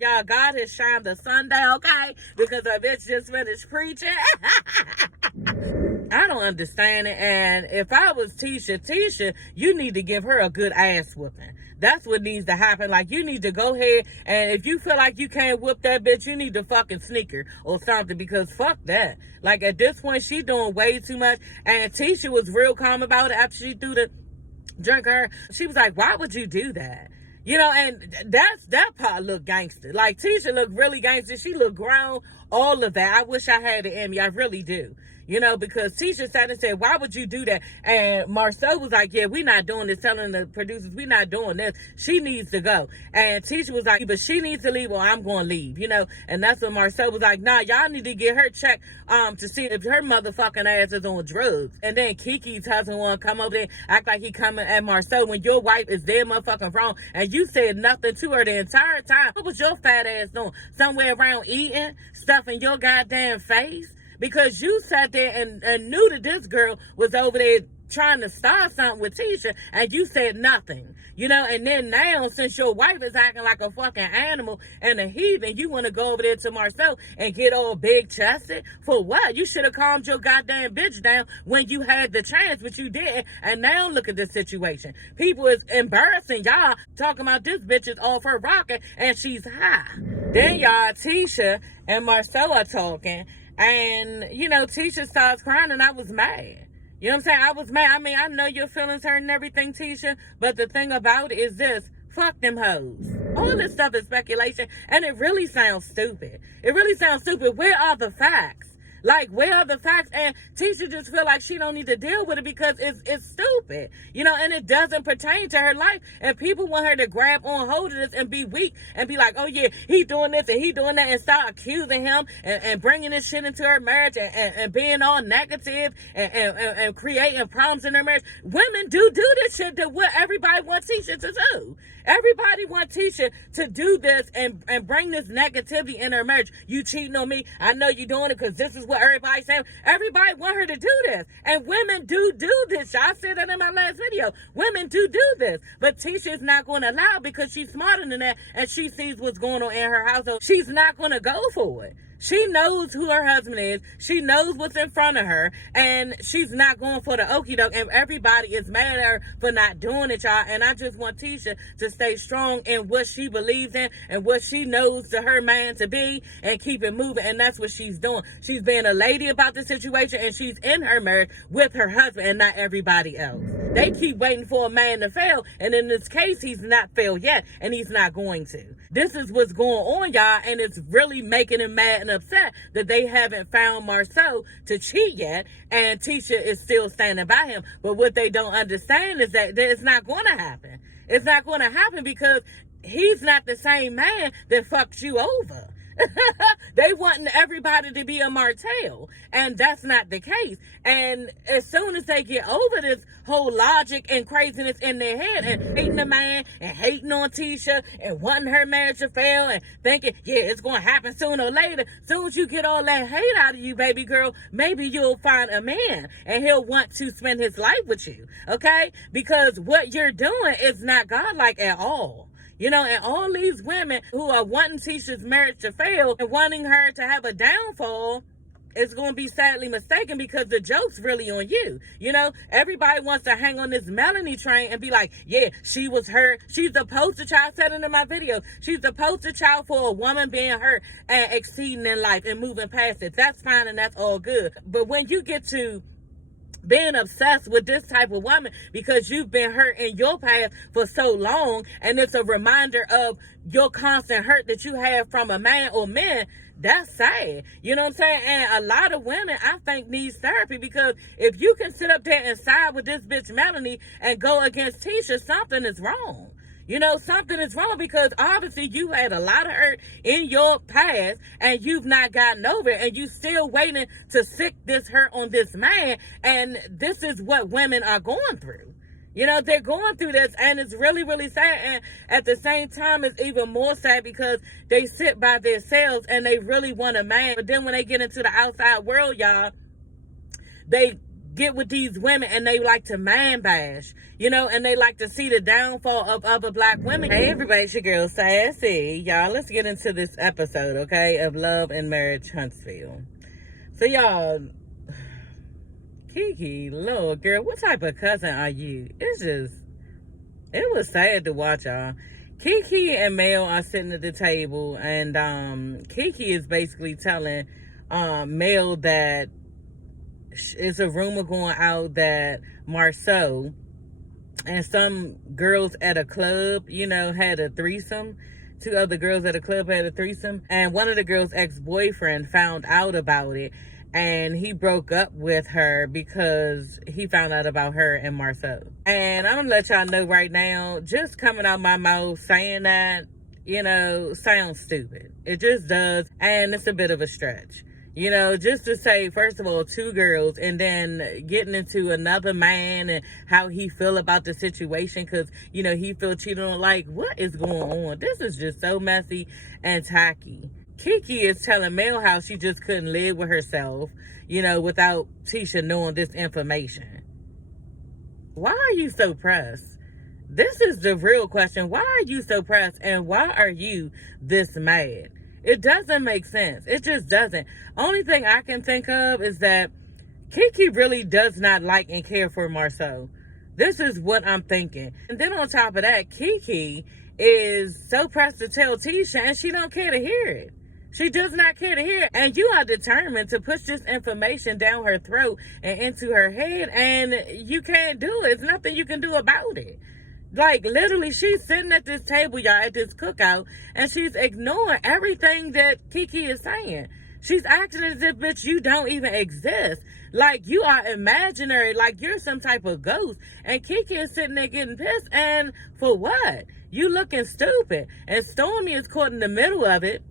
Y'all, God has shined the sun down, okay? Because a bitch just finished preaching. I don't understand it. And if I was Tisha, you need to give her a good ass whooping. That's what needs to happen. Like, you need to go ahead, and if you feel like you can't whoop that bitch, you need to fucking sneak her or something, because fuck that. Like, at this point, she doing way too much. And Tisha was real calm about it after she threw the drink her. She was like, why would you do that? You know, and that part looked gangster. Like, Tisha looked really gangster. She looked grown, all of that. I wish I had it in me. I really do. You know, because Tisha sat and said, why would you do that? And Marcel was like, yeah, we not doing this, telling the producers, we not doing this. She needs to go. And Tisha was like, but she needs to leave, or I'm going to leave, you know. And that's when Marcel was like, nah, y'all need to get her checked to see if her motherfucking ass is on drugs. And then Keke's husband want to come over there, act like he coming at Marcel when your wife is dead motherfucking wrong, and you said nothing to her the entire time. What was your fat ass doing? Somewhere around eating, stuffing your goddamn face? Because you sat there and knew that this girl was over there trying to start something with Tisha, and you said nothing. You know, and then now, since your wife is acting like a fucking animal and a heathen, you want to go over there to Marcel and get all big-chested? For what? You should have calmed your goddamn bitch down when you had the chance, but you didn't. And now look at this situation. People is embarrassing y'all, talking about this bitch is off her rocker and she's high. Then y'all, Tisha and Marcel are talking. And, you know, Tisha starts crying, and I was mad. You know what I'm saying? I was mad. I mean, I know your feelings hurt and everything, Tisha, but the thing about it is this. Fuck them hoes. All this stuff is speculation, and it really sounds stupid. It really sounds stupid. Where are the facts? Like, where are the facts? And Tisha just feel like she don't need to deal with it because it's stupid. You know, and it doesn't pertain to her life. And people want her to grab on hold of this and be weak and be like, oh yeah, he doing this and he doing that, and start accusing him and bringing this shit into her marriage and being all negative and creating problems in her marriage. Women do this shit to what everybody wants Tisha to do. Everybody wants Tisha to do this and bring this negativity in her marriage. You cheating on me. I know you doing it because this is what everybody's saying. Everybody want her to do this. And women do this. I said that in my last video. Women do this. But Tisha is not going to allow it because she's smarter than that and she sees what's going on in her household. She's not going to go for it. She knows who her husband is. She knows what's in front of her. And she's not going for the okie doke. And everybody is mad at her for not doing it, y'all. And I just want Tisha to stay strong in what she believes in and what she knows to her man to be and keep it moving. And that's what she's doing. She's being a lady about the situation, and she's in her marriage with her husband and not everybody else. They keep waiting for a man to fail. And in this case, he's not failed yet. And he's not going to. This is what's going on, y'all. And it's really making him mad and upset that they haven't found Marcel to cheat yet, and Tisha is still standing by him. But what they don't understand is that it's not going to happen. It's not going to happen because he's not the same man that fucked you over. They want everybody to be a Martell, and that's not the case. And as soon as they get over this whole logic and craziness in their head and hating the man and hating on Tisha and wanting her marriage to fail and thinking, yeah, it's going to happen sooner or later, soon as you get all that hate out of you, baby girl, maybe you'll find a man and he'll want to spend his life with you, okay? Because what you're doing is not godlike at all. You know, and all these women who are wanting Tisha's marriage to fail and wanting her to have a downfall is going to be sadly mistaken, because the joke's really on you. You know, everybody wants to hang on this Melanie train and be like, yeah, she was hurt. She's the poster child. I said it in my video. She's the poster child for a woman being hurt and exceeding in life and moving past it. That's fine and that's all good. But when you get to being obsessed with this type of woman because you've been hurt in your past for so long, and it's a reminder of your constant hurt that you have from a man or men, that's sad. You know what I'm saying? And a lot of women, I think, needs therapy, because if you can sit up there and side with this bitch Melanie and go against Tisha, something is wrong. You know, something is wrong, because obviously you had a lot of hurt in your past and you've not gotten over it, and you still waiting to sick this hurt on this man. And this is what women are going through. You know, they're going through this, and it's really, really sad. And at the same time, it's even more sad because they sit by themselves and they really want a man. But then when they get into the outside world, y'all, they get with these women and they like to man bash, and they like to see the downfall of other black women. Hey everybody, it's your girl Sassy. Y'all, let's get into this episode, okay, of Love and Marriage Huntsville. So y'all, Keke, Lord girl, what type of cousin are you? It was sad to watch, y'all. Keke and Mel are sitting at the table, and Keke is basically telling Mel that it's a rumor going out that Marceau and some girls at a club, had a threesome. 2 other girls at a club had a threesome. And one of the girls' ex-boyfriend found out about it. And he broke up with her because he found out about her and Marceau. And I'm going to let y'all know right now, just coming out my mouth saying that, sounds stupid. It just does. And it's a bit of a stretch. Just to say, first of all, 2 girls, and then getting into another man and how he feel about the situation because, he feel cheated on. Like, what is going on? This is just so messy and tacky. Keke is telling Mel how she just couldn't live with herself, without Tisha knowing this information. Why are you so pressed? This is the real question. Why are you so pressed, and why are you this mad? It doesn't make sense. It just doesn't. Only thing I can think of is that Keke really does not like and care for Marceau. This is what I'm thinking. And then on top of that, Keke is so pressed to tell Tisha, and she don't care to hear it. She does not care to hear it. And you are determined to push this information down her throat and into her head, and you can't do it. There's nothing you can do about it. Like, literally, she's sitting at this table, y'all, at this cookout, and she's ignoring everything that Keke is saying. She's acting as if, bitch, you don't even exist. Like, you are imaginary, like you're some type of ghost. And Keke is sitting there getting pissed, and for what? You looking stupid. And Stormy is caught in the middle of it,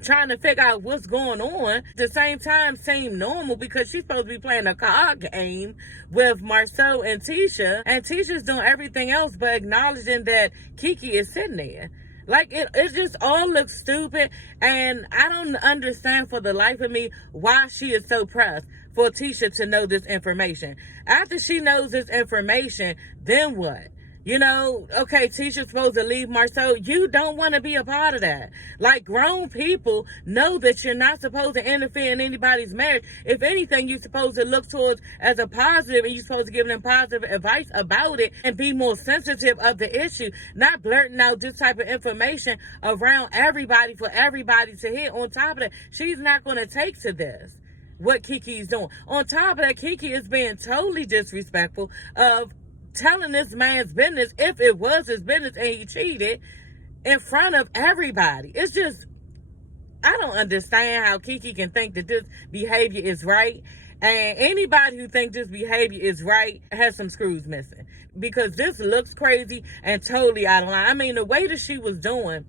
trying to figure out what's going on. At the same time, seem normal because she's supposed to be playing a card game with Marceau and Tisha. And Tisha's doing everything else but acknowledging that Keke is sitting there. Like, it just all looks stupid. And I don't understand for the life of me why she is so pressed for Tisha to know this information. After she knows this information, then what? Okay, Tisha's supposed to leave Marceau. You don't want to be a part of that. Like, grown people know that you're not supposed to interfere in anybody's marriage. If anything, you're supposed to look towards as a positive, and you're supposed to give them positive advice about it and be more sensitive of the issue, not blurting out this type of information around everybody for everybody to hear. On top of that, she's not going to take to this what Keke's doing. On top of that, Keke is being totally disrespectful of telling this man's business, if it was his business and he cheated, in front of everybody. It's just, I don't understand how Keke can think that this behavior is right. And anybody who thinks this behavior is right has some screws missing. Because this looks crazy and totally out of line. I mean, the way that she was doing,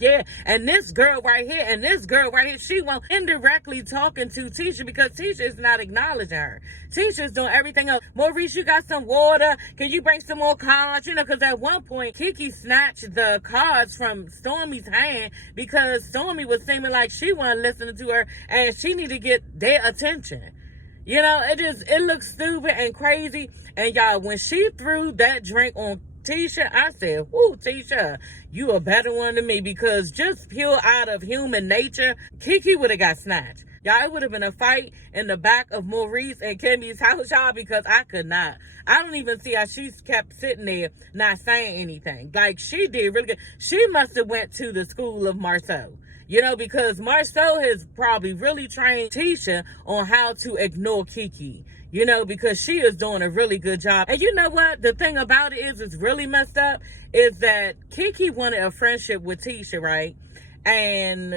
yeah, and this girl right here and this girl right here, she won't indirectly talking to Tisha because Tisha is not acknowledging her. Tisha's doing everything else. Maurice, you got some water? Can you bring some more cards? Because at one point, Keke snatched the cards from Stormy's hand because Stormy was seeming like she wasn't listening to her and she needed to get their attention. It looks stupid and crazy. And y'all, when she threw that drink on Tisha, I said, whoo, Tisha, you a better one than me, because just pure out of human nature, Keke would have got snatched. Y'all, it would have been a fight in the back of Maurice and Kimmy's house, y'all, because I could not. I don't even see how she kept sitting there not saying anything. Like, she did really good. She must have went to the school of Marceau. Because Marceau has probably really trained Tisha on how to ignore Keke. Because she is doing a really good job. And you know what? The thing about it is, it's really messed up, is that Keke wanted a friendship with Tisha, right? And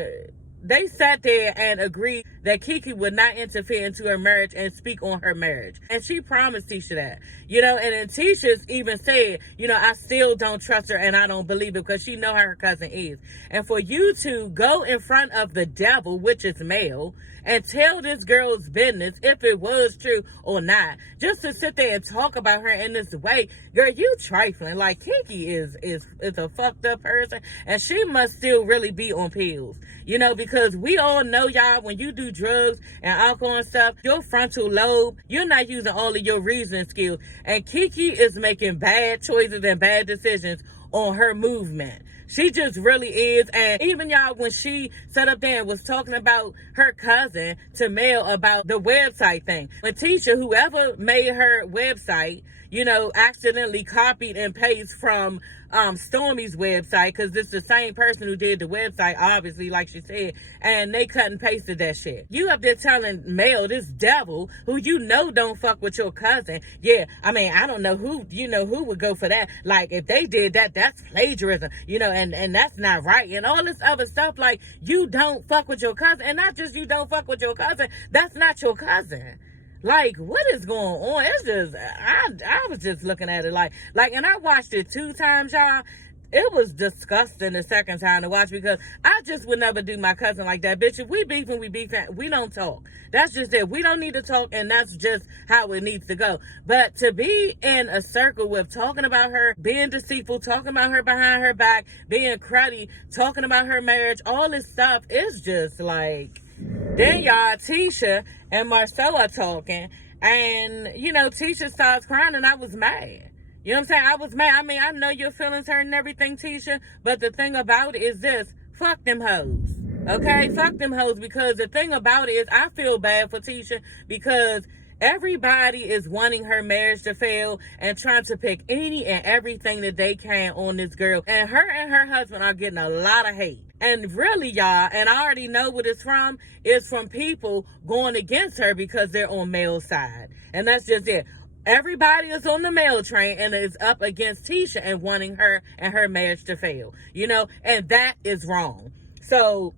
they sat there and agreed that Keke would not interfere into her marriage and speak on her marriage. And she promised Tisha that, and then Tisha's even said, I still don't trust her and I don't believe it because she know how her cousin is. And for you to go in front of the devil, which is male, and tell this girl's business, if it was true or not, just to sit there and talk about her in this way, girl, you trifling. Like, Keke is a fucked up person, and she must still really be on pills, because because we all know, y'all, when you do drugs and alcohol and stuff, your frontal lobe, you're not using all of your reasoning skills. And Keke is making bad choices and bad decisions on her movement. She just really is. And even, y'all, when she sat up there and was talking about her cousin to Mel about the website thing, when Tisha, whoever made her website, you know, accidentally copied and pasted from Stormy's website, because it's the same person who did the website, obviously, like she said, and they cut and pasted that shit. You up there telling Mel, this devil, who you know don't fuck with your cousin. Yeah, I mean, I don't know who, you know, who would go for that. Like, if they did that, that's plagiarism, you know, and that's not right, and all this other stuff. Like, you don't fuck with your cousin, and not just you don't fuck with your cousin, that's not your cousin. Like, what is going on? It's just, I was just looking at it like, and I watched it 2 times, y'all. It was disgusting the second time to watch, because I just would never do my cousin like that. Bitch, if we beefing, we don't talk. That's just it. We don't need to talk, and that's just how it needs to go. But to be in a circle with talking about her, being deceitful, talking about her behind her back, being cruddy, talking about her marriage, all this stuff, is just like... Then, y'all, Tisha and Marcel are talking, and, you know, Tisha starts crying, and I was mad. You know what I'm saying? I was mad. I mean, I know your feelings hurt and everything, Tisha, but the thing about it is this: fuck them hoes. Okay? Fuck them hoes, because the thing about it is, I feel bad for Tisha, because everybody is wanting her marriage to fail and trying to pick any and everything that they can on this girl. And her husband are getting a lot of hate. And really, y'all, and I already know what it's from people going against her because they're on Mel's side. And that's just it. Everybody is on the Mel train and is up against Tisha and wanting her and her marriage to fail. You know, and that is wrong. So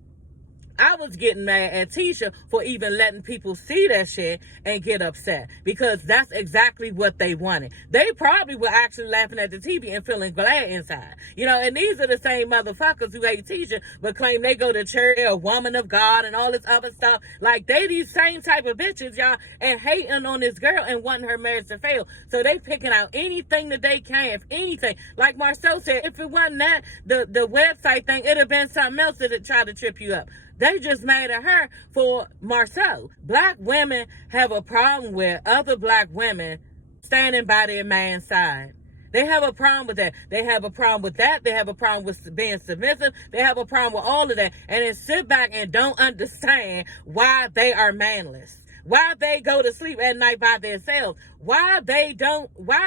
I was getting mad at Tisha for even letting people see that shit and get upset, because that's exactly what they wanted. They probably were actually laughing at the TV and feeling glad inside. You know, and these are the same motherfuckers who hate Tisha but claim they go to church, they're a woman of God and all this other stuff. Like, they these same type of bitches, y'all, and hating on this girl and wanting her marriage to fail. So they picking out anything that they can, if anything. Like Marcel said, if it wasn't that, the website thing, it'd have been something else that tried to trip you up. They just mad at her for Marcel. Black women have a problem with other black women standing by their man's side. They have a problem with that. They have a problem with that. They have a problem with being submissive. They have a problem with all of that. And then sit back and don't understand why they are manless. Why they go to sleep at night by themselves. Why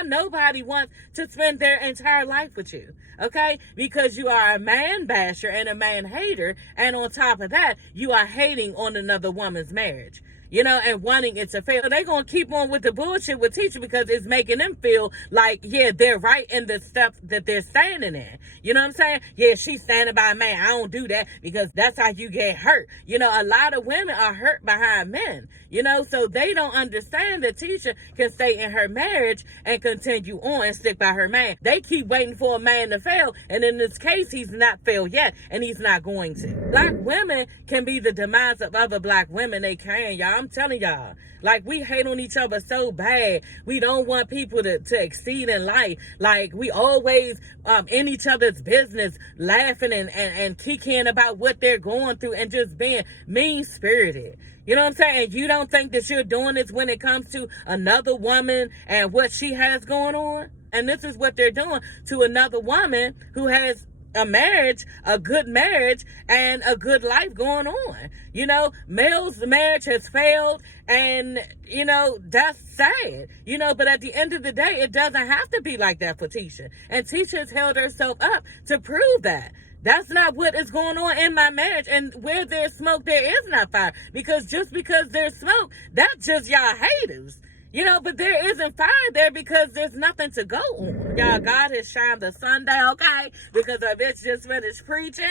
nobody wants to spend their entire life with you. Okay? Because you are a man basher and a man hater. And on top of that, you are hating on another woman's marriage. You know, and wanting it to fail. So they're going to keep on with the bullshit with Tisha, because it's making them feel like, yeah, they're right in the stuff that they're standing in. You know what I'm saying? Yeah, she's standing by a man. I don't do that, because that's how you get hurt. You know, a lot of women are hurt behind men. You know, so they don't understand that Tisha can stay in her marriage and continue on and stick by her man. They keep waiting for a man to fail, and in this case, he's not failed yet, and he's not going to. Black women can be the demise of other black women. They can, y'all. I'm telling y'all, like, we hate on each other so bad. We don't want people to exceed in life. Like, we always in each other's business, laughing and kicking about what they're going through and just being mean-spirited. You know what I'm saying? And you don't think that you're doing this when it comes to another woman and what she has going on? And this is what they're doing to another woman who has a marriage, a good marriage, and a good life going on. You know, Mel's marriage has failed, and, you know, that's sad. You know, but at the end of the day, it doesn't have to be like that for Tisha. And Tisha has held herself up to prove that. That's not what is going on in my marriage. And where there's smoke, there is not fire. Because just because there's smoke, that's just y'all haters. You know, but there isn't fire there because there's nothing to go on. Y'all, God has shined the sun down, okay? Because a bitch just finished preaching.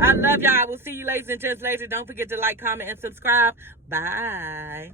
I love y'all. I will see you ladies and gents later. Don't forget to like, comment, and subscribe. Bye.